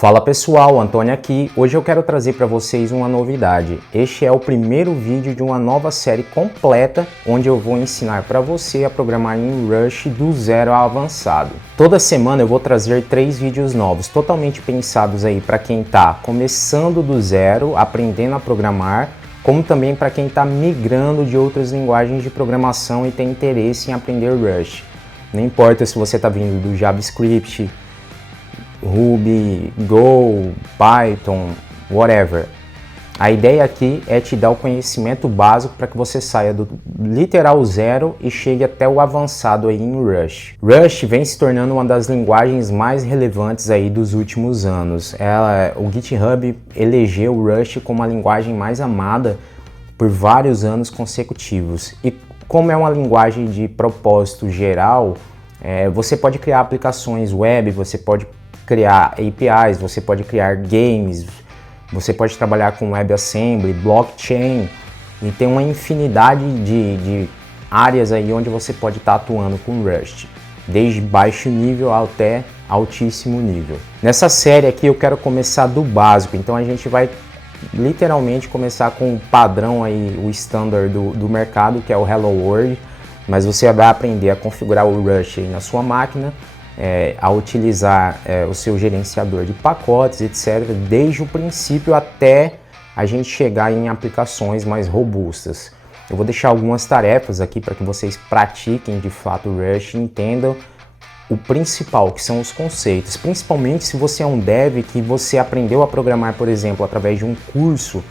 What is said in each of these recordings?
Fala pessoal, Antônio aqui. Hoje eu quero trazer para vocês uma novidade. Este é o primeiro vídeo de uma nova série completa, onde eu vou ensinar para você a programar em Rush do zero ao avançado. Toda semana eu vou trazer 3 vídeos novos, totalmente pensados aí para quem está começando do zero, aprendendo a programar, como também para quem está migrando de outras linguagens de programação e tem interesse em aprender Rush. Não importa se você está vindo do JavaScript, Ruby, Go, Python, whatever. A ideia aqui é te dar o conhecimento básico para que você saia do literal zero e chegue até o avançado aí em Rush. Rush vem se tornando uma das linguagens mais relevantes aí dos últimos anos. O GitHub elegeu o Rush como a linguagem mais amada por vários anos consecutivos. E como é uma linguagem de propósito geral, você pode criar aplicações web, você pode criar APIs, você pode criar games, você pode trabalhar com WebAssembly, blockchain, e tem uma infinidade de áreas aí onde você pode estar atuando com Rust, desde baixo nível até altíssimo nível. Nessa série aqui eu quero começar do básico, então a gente vai literalmente começar com o padrão aí, o standard do mercado, que é o Hello World, mas você vai aprender a configurar o Rush aí na sua máquina, a utilizar o seu gerenciador de pacotes, etc., desde o princípio até a gente chegar em aplicações mais robustas. Eu vou deixar algumas tarefas aqui para que vocês pratiquem de fato o Rush e entendam o principal, que são os conceitos, principalmente se você é um dev que você aprendeu a programar, por exemplo, através de um curso,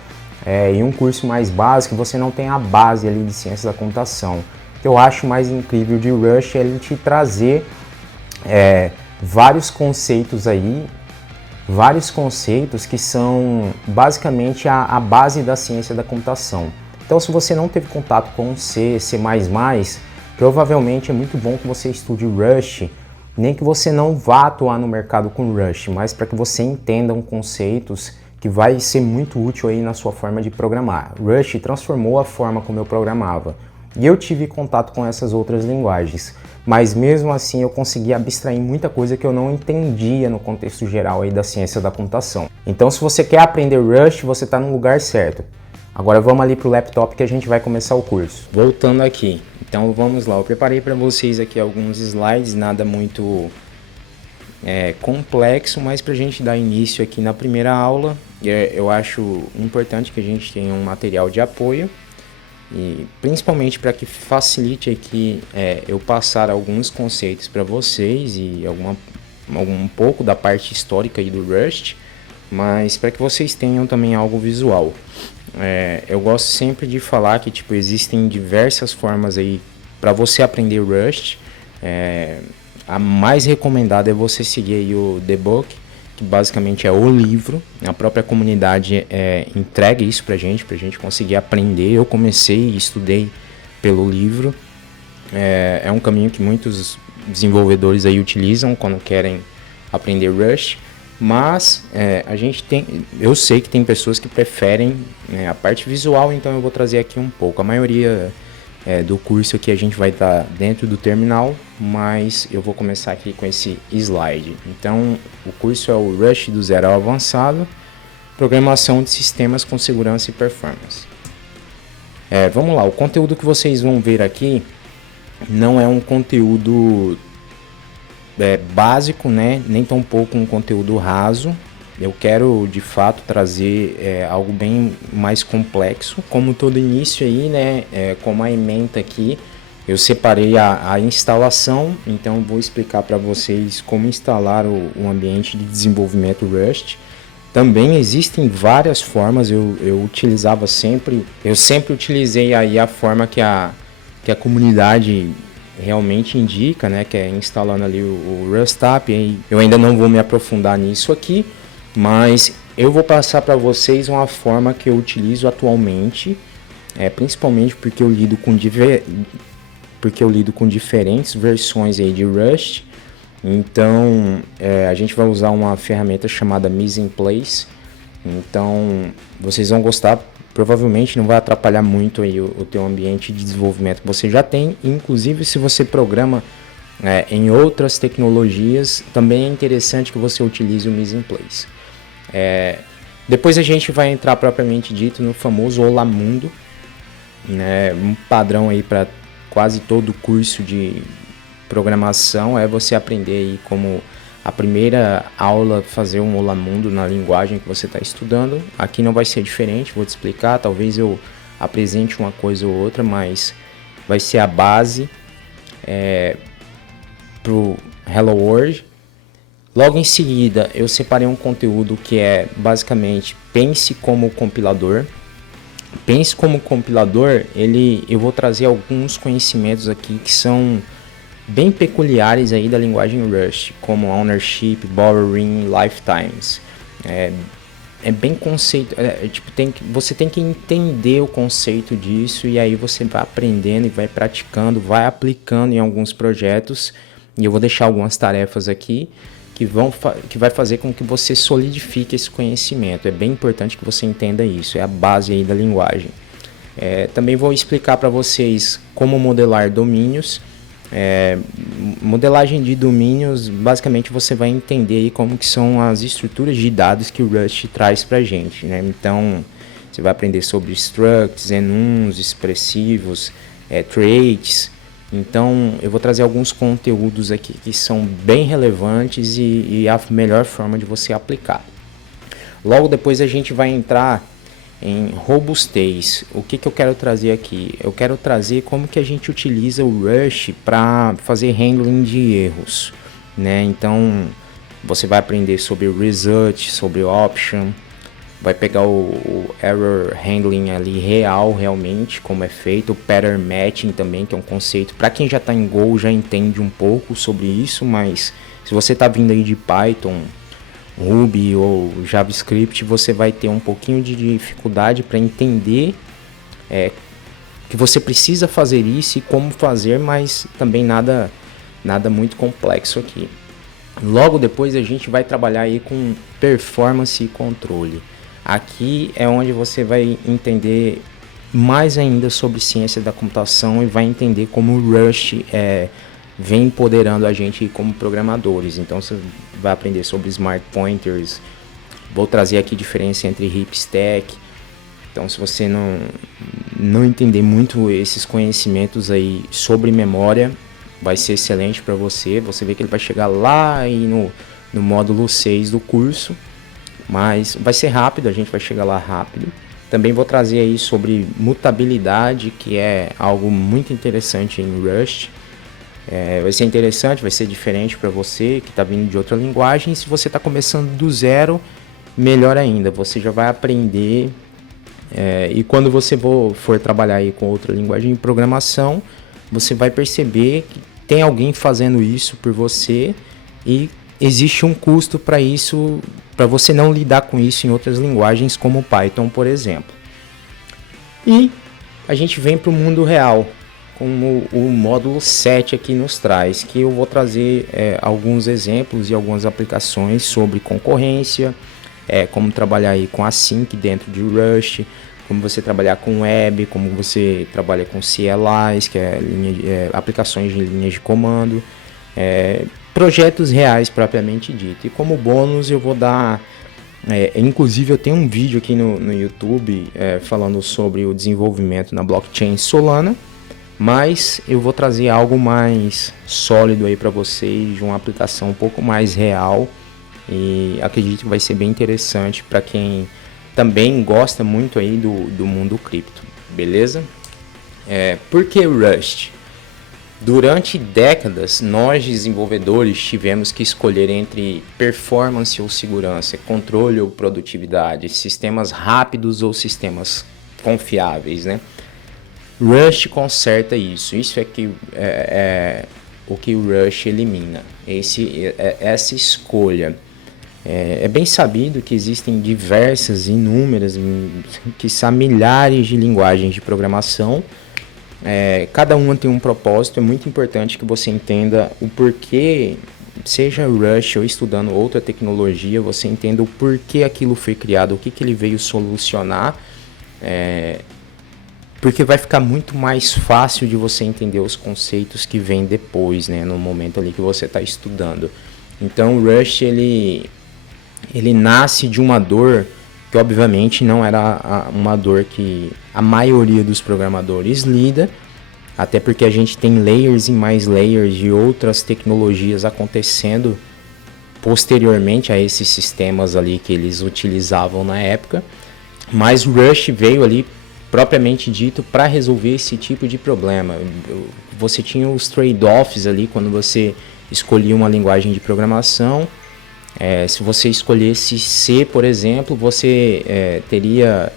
em um curso mais básico, você não tem a base ali de ciência da computação. O que eu acho mais incrível de Rush é ele te trazer vários conceitos que são basicamente a base da ciência da computação. Então, se você não teve contato com C, C++, provavelmente é muito bom que você estude Rush, nem que você não vá atuar no mercado com Rush, mas para que você entenda conceitos que vai ser muito útil aí na sua forma de programar. Rush transformou a forma como eu programava. E eu tive contato com essas outras linguagens, mas mesmo assim eu consegui abstrair muita coisa que eu não entendia no contexto geral aí da ciência da computação. Então, se você quer aprender Rush, você está no lugar certo. Agora vamos ali para o laptop que a gente vai começar o curso. Voltando aqui, então vamos lá, eu preparei para vocês aqui alguns slides, nada muito complexo, mas para a gente dar início aqui na primeira aula, eu acho importante que a gente tenha um material de apoio. E principalmente para que facilite aqui eu passar alguns conceitos para vocês e um pouco da parte histórica aí do Rust, mas para que vocês tenham também algo visual. Eu gosto sempre de falar que existem diversas formas aí para você aprender Rust. A mais recomendada é você seguir aí o The Book, que basicamente é o livro. A própria comunidade entrega isso pra gente conseguir aprender. Eu comecei e estudei pelo livro. É um caminho que muitos desenvolvedores aí utilizam quando querem aprender Rush, mas eu sei que tem pessoas que preferem a parte visual, então eu vou trazer aqui um pouco. A maioria do curso aqui a gente vai estar dentro do terminal, mas eu vou começar aqui com esse slide. Então, o curso é o Rush do zero ao avançado, programação de sistemas com segurança e performance. Vamos lá, o conteúdo que vocês vão ver aqui não é um conteúdo básico, né? Nem tão pouco um conteúdo raso. Eu quero de fato trazer algo bem mais complexo. Como todo início aí, né? Como a ementa aqui, eu separei a instalação, então vou explicar para vocês como instalar o ambiente de desenvolvimento Rust. Também existem várias formas, eu sempre utilizei aí a forma que a comunidade realmente indica, né? Que é instalando ali o RustApp. Eu ainda não vou me aprofundar nisso aqui, mas eu vou passar para vocês uma forma que eu utilizo atualmente, principalmente porque eu lido com diferentes versões aí de Rust. Então a gente vai usar uma ferramenta chamada Mise en Place. Então vocês vão gostar, provavelmente não vai atrapalhar muito aí o teu ambiente de desenvolvimento que você já tem. Inclusive, se você programa em outras tecnologias, também é interessante que você utilize o Mise en Place. Depois a gente vai entrar propriamente dito no famoso Olamundo, né? Um padrão aí para quase todo curso de programação é você aprender aí como a primeira aula fazer um Olamundo na linguagem que você está estudando. Aqui não vai ser diferente, vou te explicar, talvez eu apresente uma coisa ou outra, mas vai ser a base para o Hello World. Logo em seguida eu separei um conteúdo que é basicamente pense como compilador. Pense como compilador, eu vou trazer alguns conhecimentos aqui que são bem peculiares aí da linguagem Rust, como ownership, borrowing, lifetimes. É bem conceito, você tem que entender o conceito disso e aí você vai aprendendo e vai praticando, vai aplicando em alguns projetos. E eu vou deixar algumas tarefas aqui que vai fazer com que você solidifique esse conhecimento. É bem importante que você entenda isso, é a base aí da linguagem. Também vou explicar para vocês como modelar domínios. Modelagem de domínios, basicamente você vai entender aí como que são as estruturas de dados que o Rust traz para a gente, né? Então, você vai aprender sobre structs, enums, expressivos, traits. Então, eu vou trazer alguns conteúdos aqui que são bem relevantes e a melhor forma de você aplicar. Logo depois a gente vai entrar em robustez. O que eu quero trazer aqui? Eu quero trazer como que a gente utiliza o Rust para fazer handling de erros, né? Então, você vai aprender sobre result, sobre option, vai pegar o error handling ali realmente, como é feito, o pattern matching também, que é um conceito, para quem já está em Go já entende um pouco sobre isso, mas se você está vindo aí de Python, Ruby ou JavaScript, você vai ter um pouquinho de dificuldade para entender que você precisa fazer isso e como fazer, mas também nada muito complexo aqui. Logo depois a gente vai trabalhar aí com performance e controle. Aqui é onde você vai entender mais ainda sobre ciência da computação e vai entender como o Rust vem empoderando a gente como programadores. Então você vai aprender sobre smart pointers. Vou trazer aqui diferença entre heap stack. Então se você não entender muito esses conhecimentos aí sobre memória, vai ser excelente para você. Você vê que ele vai chegar lá aí no módulo 6 do curso. Mas vai ser rápido, a gente vai chegar lá rápido. Também vou trazer aí sobre mutabilidade, que é algo muito interessante em Rust. Vai ser interessante, vai ser diferente para você que está vindo de outra linguagem. E se você está começando do zero, melhor ainda, você já vai aprender. E quando você for trabalhar aí com outra linguagem de programação, você vai perceber que tem alguém fazendo isso por você e existe um custo para isso, para você não lidar com isso em outras linguagens como Python, por exemplo. E a gente vem para o mundo real, como o módulo 7 aqui nos traz, que eu vou trazer alguns exemplos e algumas aplicações sobre concorrência, como trabalhar aí com async dentro de Rust, como você trabalhar com web, como você trabalha com CLIs, que é aplicações de linhas de comando, projetos reais propriamente dito. E como bônus eu vou dar, inclusive eu tenho um vídeo aqui no YouTube falando sobre o desenvolvimento na blockchain Solana, mas eu vou trazer algo mais sólido aí para vocês, de uma aplicação um pouco mais real, e acredito que vai ser bem interessante para quem também gosta muito aí do mundo cripto, beleza? Por que Rust? Durante décadas, nós desenvolvedores tivemos que escolher entre performance ou segurança, controle ou produtividade, sistemas rápidos ou sistemas confiáveis, né? Rust conserta isso. Isso é o que o Rust elimina, essa escolha. É bem sabido que existem diversas, inúmeras, quiçá milhares de linguagens de programação. Cada uma tem um propósito. É muito importante que você entenda o porquê, seja Rust ou estudando outra tecnologia, você entenda o porquê aquilo foi criado, o que ele veio solucionar, porque vai ficar muito mais fácil de você entender os conceitos que vêm depois, né, no momento ali que você está estudando. Então o Rust ele nasce de uma dor que obviamente não era uma dor que a maioria dos programadores lida, até porque a gente tem layers e mais layers de outras tecnologias acontecendo posteriormente a esses sistemas ali que eles utilizavam na época, mas o Rush veio ali propriamente dito para resolver esse tipo de problema. Você tinha os trade-offs ali quando você escolhia uma linguagem de programação. Se você escolhesse C, por exemplo, você teria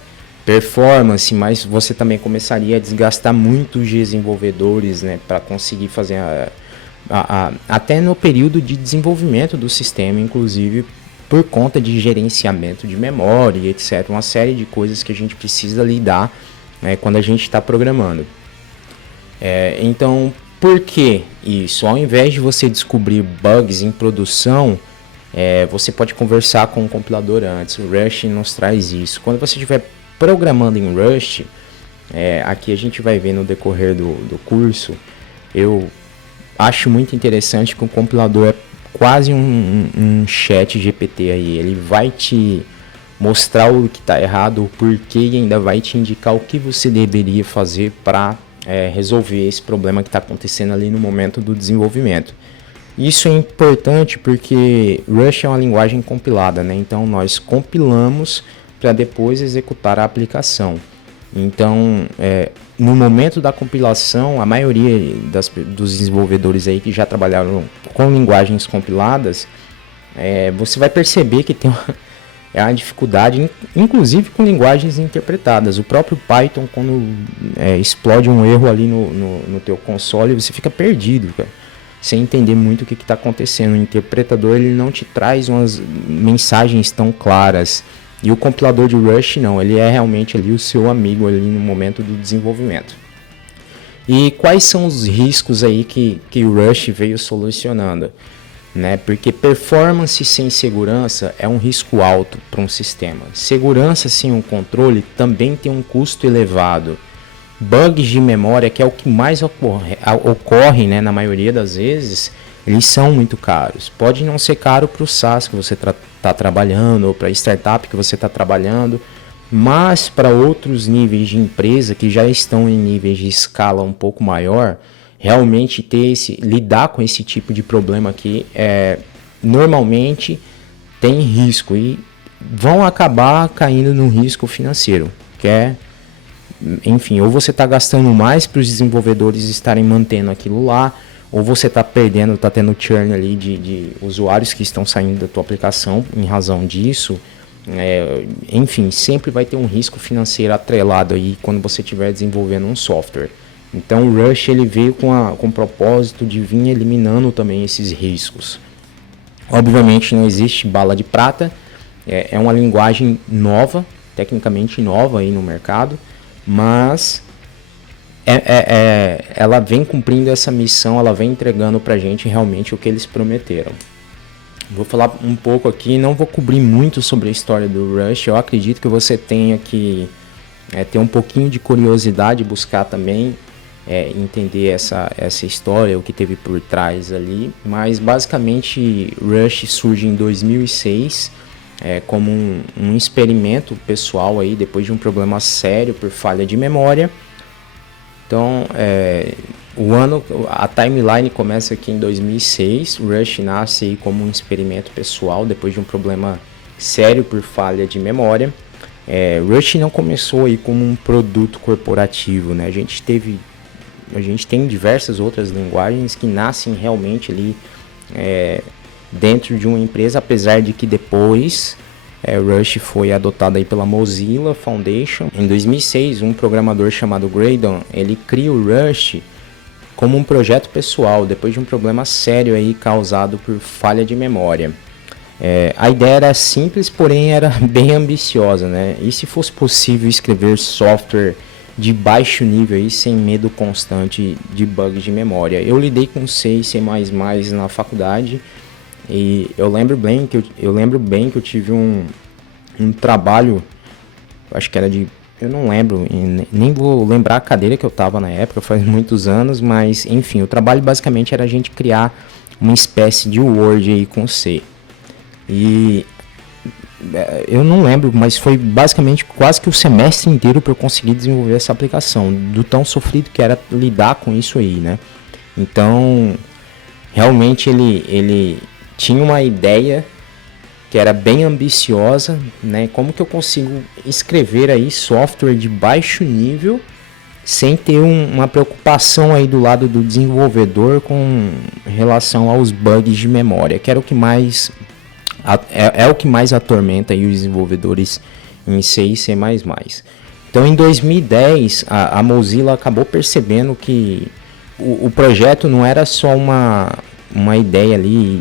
performance, mas você também começaria a desgastar muito os desenvolvedores, né, para conseguir fazer até no período de desenvolvimento do sistema, inclusive por conta de gerenciamento de memória, etc. Uma série de coisas que a gente precisa lidar, né, quando a gente está programando. Então, por que isso? Ao invés de você descobrir bugs em produção, você pode conversar com o compilador antes. O Rush nos traz isso. Quando você estiver programando em Rust, aqui a gente vai ver no decorrer do curso, eu acho muito interessante que o compilador é quase um chat GPT aí. Ele vai te mostrar o que está errado, o porquê, e ainda vai te indicar o que você deveria fazer para resolver esse problema que está acontecendo ali no momento do desenvolvimento. Isso é importante porque Rush é uma linguagem compilada, né? Então nós compilamos para depois executar a aplicação. Então, no momento da compilação, a maioria dos desenvolvedores aí que já trabalharam com linguagens compiladas, você vai perceber que tem uma dificuldade, inclusive com linguagens interpretadas. O próprio Python, quando explode um erro ali no teu console, você fica perdido, cara, sem entender muito o que está acontecendo. O interpretador ele não te traz umas mensagens tão claras. E o compilador de Rush não, ele é realmente ali o seu amigo ali no momento do desenvolvimento. E quais são os riscos aí que o Rush veio solucionando? Né? Porque performance sem segurança é um risco alto para um sistema. Segurança sem um controle também tem um custo elevado. Bugs de memória, que é o que mais ocorre, né, na maioria das vezes, eles são muito caros. Pode não ser caro para o SaaS que você está trabalhando, ou para a startup que você está trabalhando, mas para outros níveis de empresa que já estão em níveis de escala um pouco maior, realmente lidar com esse tipo de problema aqui normalmente tem risco e vão acabar caindo no risco financeiro, que enfim, ou você está gastando mais para os desenvolvedores estarem mantendo aquilo lá, ou você está perdendo, está tendo churn ali de usuários que estão saindo da tua aplicação em razão disso. Enfim, sempre vai ter um risco financeiro atrelado aí quando você estiver desenvolvendo um software. Então o Rush ele veio com o propósito de vir eliminando também esses riscos. Obviamente não existe bala de prata, é uma linguagem nova, tecnicamente nova aí no mercado, mas ela vem cumprindo essa missão, ela vem entregando pra gente realmente o que eles prometeram. Vou falar um pouco aqui, não vou cobrir muito sobre a história do Rush. Eu acredito que você tenha que ter um pouquinho de curiosidade, buscar também entender essa história, o que teve por trás ali. Mas basicamente Rush surge em 2006 como um experimento pessoal aí, depois de um problema sério por falha de memória. Então, a timeline começa aqui em 2006, o Rush nasce aí como um experimento pessoal, depois de um problema sério por falha de memória. Rush não começou aí como um produto corporativo, né? A gente tem diversas outras linguagens que nascem realmente ali dentro de uma empresa, apesar de que depois Rush foi adotado aí pela Mozilla Foundation. Em 2006, um programador chamado Graydon, ele cria o Rush como um projeto pessoal, depois de um problema sério aí causado por falha de memória. A ideia era simples, porém era bem ambiciosa, né? E se fosse possível escrever software de baixo nível aí, sem medo constante de bugs de memória? Eu lidei com C e C++ na faculdade, e eu lembro bem que eu tive um trabalho, acho que era eu não lembro, nem vou lembrar a cadeira que eu estava na época, faz muitos anos, mas enfim, o trabalho basicamente era a gente criar uma espécie de Word aí com C. E eu não lembro, mas foi basicamente quase que o semestre inteiro para eu conseguir desenvolver essa aplicação, do tão sofrido que era lidar com isso aí, né? Então, realmente ele tinha uma ideia que era bem ambiciosa, né? Como que eu consigo escrever aí software de baixo nível sem ter uma preocupação aí do lado do desenvolvedor com relação aos bugs de memória, que era o que mais é o que mais atormenta aí os desenvolvedores em C e C++. Então, em 2010, a Mozilla acabou percebendo que o projeto não era só uma ideia ali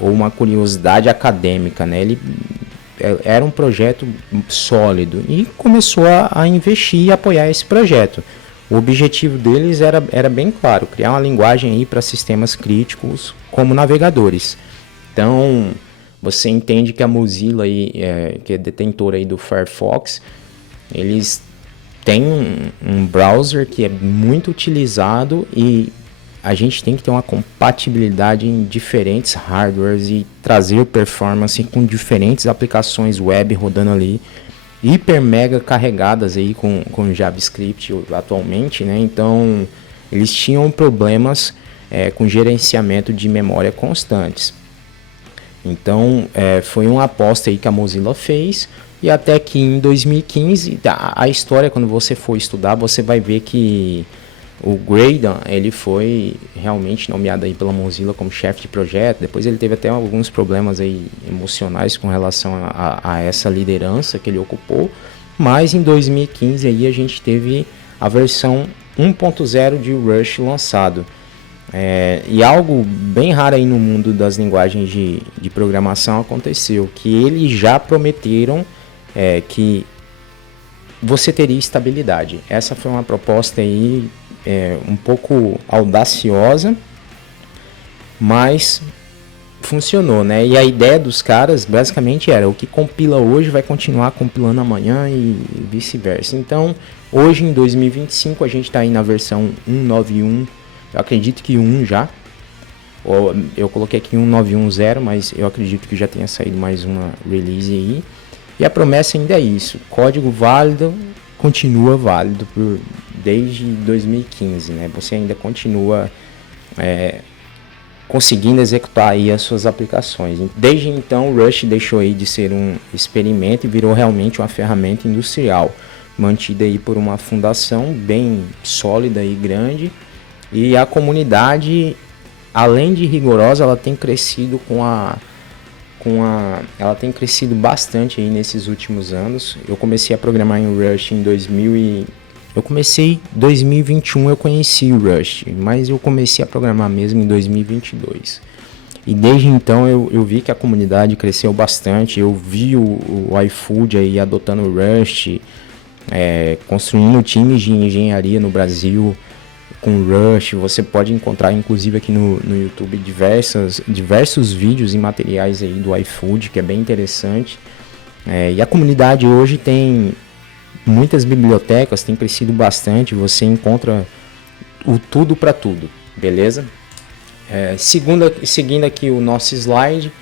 ou uma curiosidade acadêmica, né? Ele era um projeto sólido e começou a investir e apoiar esse projeto. O objetivo deles era bem claro, criar uma linguagem aí para sistemas críticos como navegadores. Então, você entende que a Mozilla, aí, que é detentora aí do Firefox, eles têm um browser que é muito utilizado e a gente tem que ter uma compatibilidade em diferentes hardwares e trazer performance com diferentes aplicações web rodando ali, hiper mega carregadas aí com JavaScript atualmente, né? Então eles tinham problemas com gerenciamento de memória constantes. Então foi uma aposta aí que a Mozilla fez, e até que em 2015 a história, quando você for estudar, você vai ver que o Graydon, ele foi realmente nomeado aí pela Mozilla como chefe de projeto. Depois ele teve até alguns problemas aí emocionais com relação a essa liderança que ele ocupou. Mas em 2015 aí a gente teve a versão 1.0 de Rush lançado. E algo bem raro aí no mundo das linguagens de programação aconteceu, que eles já prometeram que você teria estabilidade. Essa foi uma proposta aí um pouco audaciosa, mas funcionou, né? E a ideia dos caras basicamente era: o que compila hoje vai continuar compilando amanhã e vice-versa. Então, hoje em 2025 a gente está aí na versão 1.9.1, eu acredito que 1 já. Eu coloquei aqui 1.9.1.0, mas eu acredito que já tenha saído mais uma release aí. E a promessa ainda é isso: código válido continua válido desde 2015, né? Você ainda continua conseguindo executar aí as suas aplicações. Desde então, o Rush deixou aí de ser um experimento e virou realmente uma ferramenta industrial, mantida aí por uma fundação bem sólida e grande. E a comunidade, além de rigorosa, ela tem crescido ela tem crescido bastante aí nesses últimos anos. Eu comecei a programar em Rush em 2021 eu conheci o Rush, mas eu comecei a programar mesmo em 2022. E desde então eu vi que a comunidade cresceu bastante. Eu vi o iFood aí adotando o Rush, construindo times de engenharia no Brasil com Rush. Você pode encontrar inclusive aqui no YouTube diversos vídeos e materiais aí do iFood, que é bem interessante. E a comunidade hoje tem muitas bibliotecas, tem crescido bastante. Você encontra tudo para tudo, beleza? Seguindo aqui o nosso slide,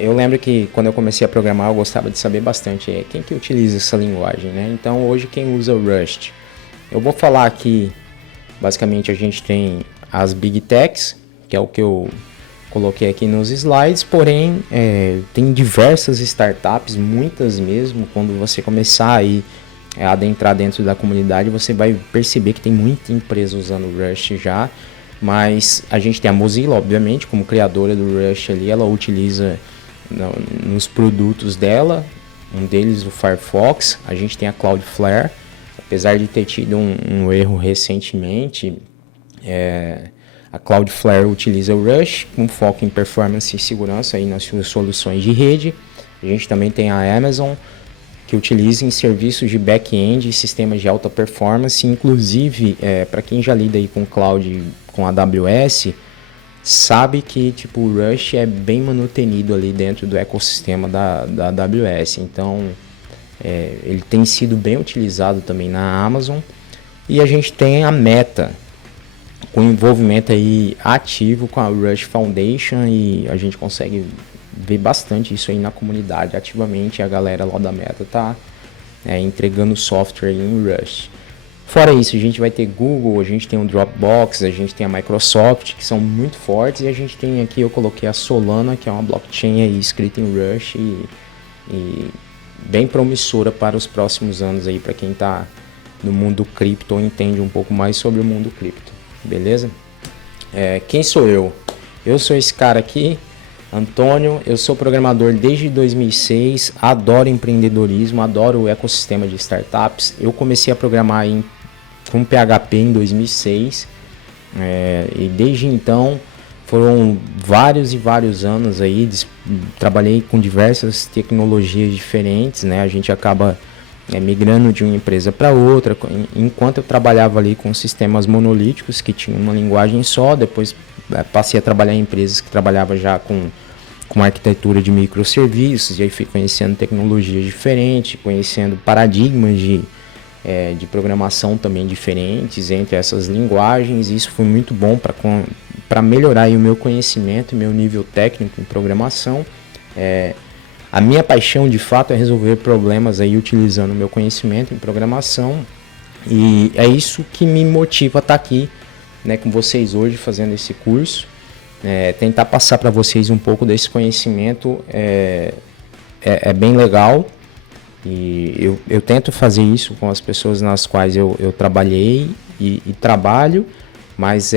eu lembro que quando eu comecei a programar eu gostava de saber bastante quem que utiliza essa linguagem, né? Então hoje quem usa o Rust? Eu vou falar aqui. Basicamente a gente tem as Big Techs, que é o que eu coloquei aqui nos slides, porém tem diversas startups, muitas mesmo. Quando você começar aí a adentrar dentro da comunidade, você vai perceber que tem muita empresa usando o Rust já, mas a gente tem a Mozilla, obviamente, como criadora do Rust ali, ela utiliza nos produtos dela, um deles o Firefox. A gente tem a Cloudflare. Apesar de ter tido um erro recentemente, a Cloudflare utiliza o Rush com foco em performance e segurança aí nas suas soluções de rede. A gente também tem a Amazon, que utiliza em serviços de back-end e sistemas de alta performance. Inclusive, para quem já lida aí com cloud, com AWS, sabe que o Rush é bem manutenido ali dentro do ecossistema da AWS. Então, ele tem sido bem utilizado também na Amazon. E a gente tem a Meta, com envolvimento aí ativo com a Rush Foundation, e a gente consegue vê bastante isso aí na comunidade. Ativamente a galera lá da Meta tá entregando software em Rust. Fora isso, a gente vai ter Google, a gente tem o Dropbox, a gente tem a Microsoft, que são muito fortes, e a gente tem aqui, eu coloquei a Solana, que é uma blockchain aí escrita em Rust e bem promissora para os próximos anos aí, para quem está no mundo cripto ou entende um pouco mais sobre o mundo cripto, beleza? Quem sou eu? Eu sou esse cara aqui, Antônio, eu sou programador desde 2006, adoro empreendedorismo, adoro o ecossistema de startups. Eu comecei a programar com PHP em 2006 e desde então foram vários e vários anos aí, trabalhei com diversas tecnologias diferentes, né? A gente acaba migrando de uma empresa para outra. Enquanto eu trabalhava ali com sistemas monolíticos que tinham uma linguagem só, depois passei a trabalhar em empresas que trabalhavam já com arquitetura de microserviços, e aí fui conhecendo tecnologias diferentes, conhecendo paradigmas de programação também diferentes entre essas linguagens. Isso foi muito bom para melhorar aí o meu conhecimento, meu nível técnico em programação. A minha paixão de fato é resolver problemas aí utilizando o meu conhecimento em programação, e é isso que me motiva a estar aqui, né, com vocês hoje fazendo esse curso. Tentar passar para vocês um pouco desse conhecimento é bem legal, e eu tento fazer isso com as pessoas nas quais eu trabalhei e trabalho, mas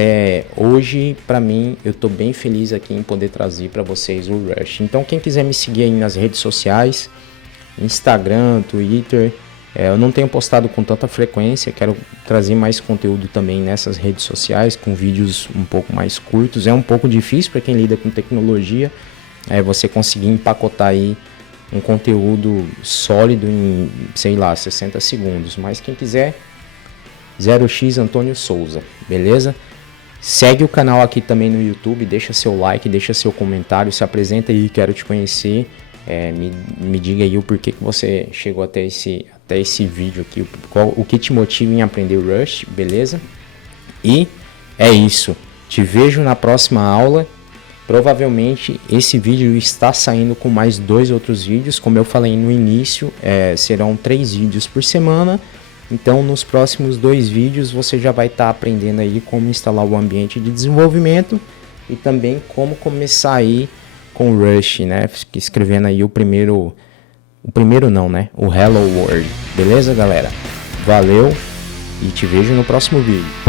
hoje para mim eu estou bem feliz aqui em poder trazer para vocês o Rust. Então quem quiser me seguir aí nas redes sociais, Instagram, Twitter, eu não tenho postado com tanta frequência, quero trazer mais conteúdo também nessas redes sociais, com vídeos um pouco mais curtos. É um pouco difícil para quem lida com tecnologia, você conseguir empacotar aí um conteúdo sólido em, 60 segundos. Mas quem quiser, 0x Antônio Souza, beleza? Segue o canal aqui também no YouTube, deixa seu like, deixa seu comentário, se apresenta aí, quero te conhecer. Me diga aí o porquê que você chegou até esse vídeo aqui, o que te motiva em aprender Rust, beleza? E é isso, te vejo na próxima aula. Provavelmente esse vídeo está saindo com mais 2 outros vídeos, como eu falei no início, serão 3 vídeos por semana. Então nos próximos 2 vídeos você já vai estar aprendendo aí como instalar o ambiente de desenvolvimento e também como começar aí com Rust, né? Escrevendo aí o primeiro não, né? O Hello World. Beleza, galera? Valeu e te vejo no próximo vídeo.